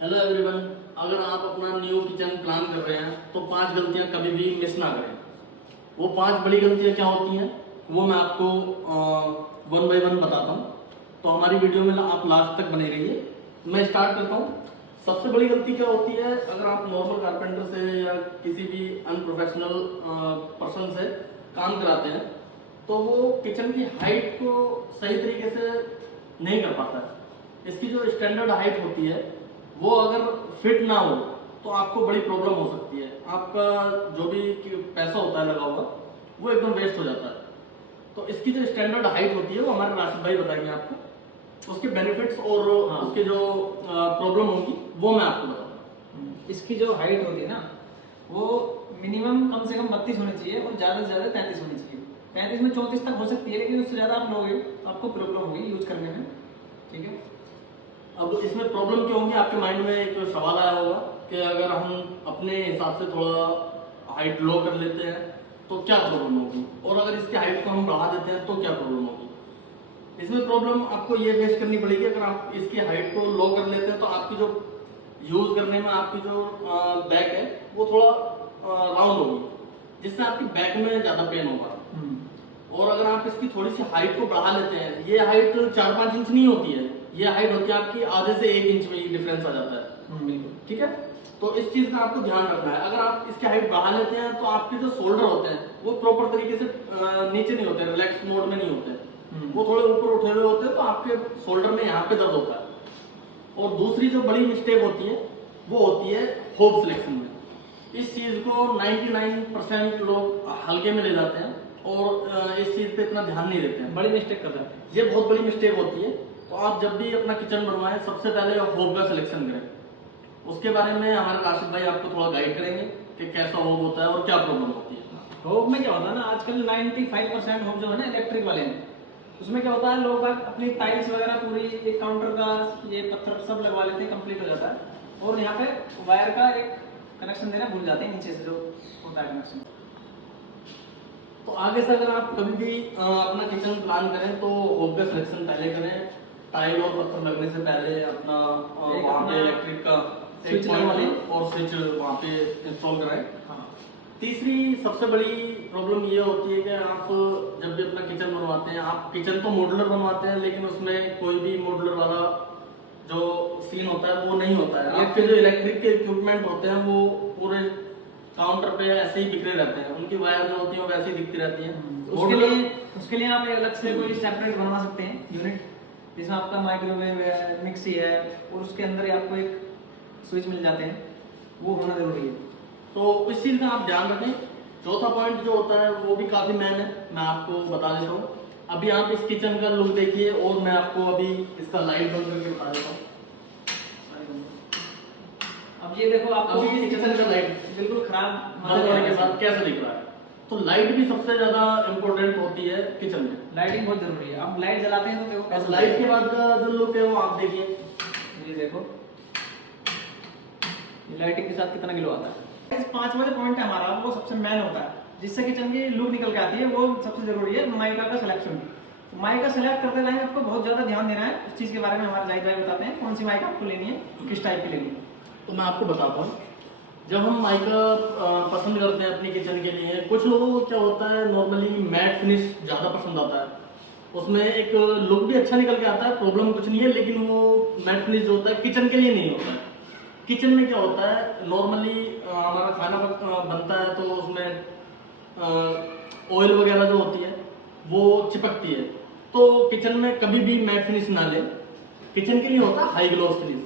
Hello everyone. अगर आप अपना न्यू किचन प्लान कर रहे हैं तो 5 गलतियां कभी भी मिस ना करें। वो 5 बड़ी गलतियां क्या होती हैं वो मैं आपको वन बाय वन बताता हूं, तो हमारी वीडियो में आप लास्ट तक बने रहिए। मैं स्टार्ट करता हूं। सबसे बड़ी गलती क्या होती है, अगर आप नॉर्मल कारपेंटर से या किसी भी अनप्रोफेशनल पर्सन से काम कराते हैं तो वो किचन की हाइट को सही तरीके से नहीं कर पाता है। इसकी जो स्टैंडर्ड हाइट होती है वो अगर फिट ना हो तो आपको बड़ी प्रॉब्लम हो सकती है। आपका जो भी पैसा होता है लगा हुआ वो एकदम वेस्ट हो जाता है। तो इसकी जो स्टैंडर्ड हाइट होती है वो हमारे राशिद भाई बताएंगे आपको, उसके बेनिफिट्स और उसके जो प्रॉब्लम होगी वो मैं आपको बताऊंगा। इसकी जो हाइट होती है ना वो मिनिमम कम से कम 32 होनी चाहिए और ज़्यादा से ज़्यादा 33 होनी चाहिए। 35 में 34 तक हो सकती है, लेकिन उससे ज़्यादा आप लोगे तो आपको प्रॉब्लम होगी यूज करने में। ठीक है, अब इसमें प्रॉब्लम क्या होगी, आपके माइंड में एक सवाल आया होगा कि अगर हम अपने हिसाब से थोड़ा हाइट लो कर लेते हैं तो क्या प्रॉब्लम होगी, और अगर इसकी हाइट को हम बढ़ा देते हैं तो क्या प्रॉब्लम होगी। इसमें प्रॉब्लम आपको ये फेस करनी पड़ेगी, अगर आप इसकी हाइट को लो कर लेते हैं तो आपकी जो यूज करने में आपकी जो बैक है वो थोड़ा राउंड होगी, जिससे आपकी बैक में ज्यादा पेन होगा। और अगर आप इसकी थोड़ी सी हाइट को बढ़ा लेते हैं, ये हाइट 4-5 इंच नहीं होती है, ये हाइट होती है आपकी आधे से 1 इंच में ही डिफरेंस आ जाता है। बिल्कुल ठीक है, तो इस चीज का आपको ध्यान रखना है। अगर आप इसकी हाइट बढ़ा लेते हैं तो आपके जो शोल्डर होते हैं वो प्रॉपर तरीके से नीचे नहीं होते, रिलैक्स मोड में नहीं होते, वो थोड़े ऊपर उठे हुए होते हैं, तो आपके शोल्डर में यहाँ पे दर्द होता है। और दूसरी जो बड़ी मिस्टेक होती है वो होती है होप सिलेक्शन में। इस चीज को 99% लोग हल्के में ले जाते हैं और इस चीज पे इतना ध्यान नहीं देते हैं, बड़ी मिस्टेक कर जाते हैं। ये बहुत बड़ी मिस्टेक होती है। तो आप जब भी अपना किचन बनवाएं सबसे पहले होप का सिलेक्शन करें। उसके बारे में हमारे राशिद भाई आपको थोड़ा गाइड करेंगे कि कैसा होप होता है और क्या प्रॉब्लम होती है। होप में क्या होता है ना, आजकल 95% होप जो है ना इलेक्ट्रिक वाले हैं, उसमें क्या होता है लोग अपनी टाइल्स वगैरह पूरी एक काउंटर का ये पत्थर सब लगवा लेते हैं, कंप्लीट हो जाता है, और यहाँ पे वायर का एक कनेक्शन देना भूल जाते हैं नीचे से जो होता है कनेक्शन। तो आगे से अगर आप कभी भी अपना किचन प्लान करें तो होप का सिलेक्शन पहले करें। टाइल और पत्थर लगने से पहले अपना वहाँ पे इलेक्ट्रिक का स्विच लगवा लें और स्विच वहाँ पे इंस्टॉल कराएं। हाँ, तीसरी सबसे बड़ी प्रॉब्लम ये होती है कि आप जब भी अपना किचन बनवाते हैं, आप किचन तो मॉड्यूलर बनवाते हैं लेकिन उसमें कोई भी मॉड्यूलर वाला जो सीन होता है वो नहीं होता है। आपके जो इलेक्ट्रिक के इक्विपमेंट होते हैं वो पूरे काउंटर पे ऐसे ही बिखरे रहते हैं, उनकी वायर जो होती है वो वैसे ही दिखती रहती है। उसके लिए आप अलग से कोई सेपरेट बनवा सकते हैं यूनिट, जिसमें आपका माइक्रोवेव है, मिक्सी है, और उसके अंदर ही आपको एक स्विच मिल जाते हैं, वो होना जरूरी है। तो इस चीज का आप ध्यान रखें। चौथा पॉइंट जो होता है वो भी काफी मेन है, मैं आपको बता देता हूँ। अभी आप इस किचन का लुक देखिए और मैं आपको अभी इसका लाइट बंद करके बता देता हूँ। अब ये देखो आपको अभी इस किचन का लाइट बिल्कुल खराब बंद होने के बाद कैसे दिख रहा है। तो लाइट भी सबसे ज्यादा इम्पोर्टेंट होती है किचन में, लाइटिंग बहुत जरूरी है। अब लाइट जलाते हैं तो देखो अब लाइट के बाद का जो लुक है वो आप देखिए। ये देखो लाइटिंग के साथ कितना ग्लो आता है। इस 5 वाले पॉइंट है हमारा, वो सबसे मेन होता है जिससे किचन की लुक निकल के आती है, वो सबसे जरूरी है माइका का सिलेक्शन। माइका सेलेक्ट करते टाइम आपको बहुत ज्यादा ध्यान देना है। इस चीज के बारे में हमारे जाहिद भाई बताते हैं कौन सी माइका आपको लेनी है, किस टाइप की लेनी है। तो मैं आपको बताता हूँ। जब हम माइका पसंद करते हैं अपनी किचन के लिए, कुछ लोगों को क्या होता है नॉर्मली मैट फिनिश ज़्यादा पसंद आता है, उसमें एक लुक भी अच्छा निकल के आता है, प्रॉब्लम कुछ नहीं है, लेकिन वो मैट फिनिश जो होता है किचन के लिए नहीं होता है। किचन में क्या होता है नॉर्मली हमारा खाना बनता है तो उसमें ऑयल वगैरह जो होती है वो चिपकती है, तो किचन में कभी भी मैट फिनिश ना ले। किचन के लिए होता है हाई ग्लोस फिनिश,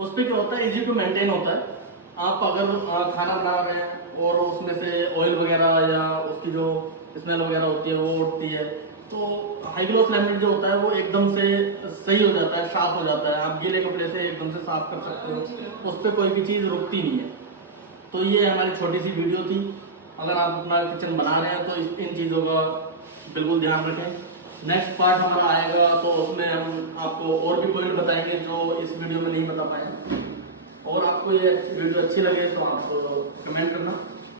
उस पर क्या होता है इजी टू मेंटेन होता है। आप अगर खाना बना रहे हैं और उसमें से ऑयल वगैरह या उसकी जो स्मेल वगैरह होती है वो उठती है, तो हाई ग्लोस लैमिनेट जो होता है वो एकदम से सही हो जाता है, साफ हो जाता है, आप गीले कपड़े से एकदम से साफ कर सकते हो, उस पर कोई भी चीज़ रुकती नहीं है। तो ये हमारी छोटी सी वीडियो थी। अगर आप अपना किचन बना रहे हैं तो इन चीज़ों का बिल्कुल ध्यान रखें। नेक्स्ट पार्ट हमारा आएगा तो उसमें हम आपको और भी पॉइंट बताएंगे जो इस वीडियो में नहीं बता पाए। और आपको ये वीडियो अच्छी लगे तो आप कमेंट करना।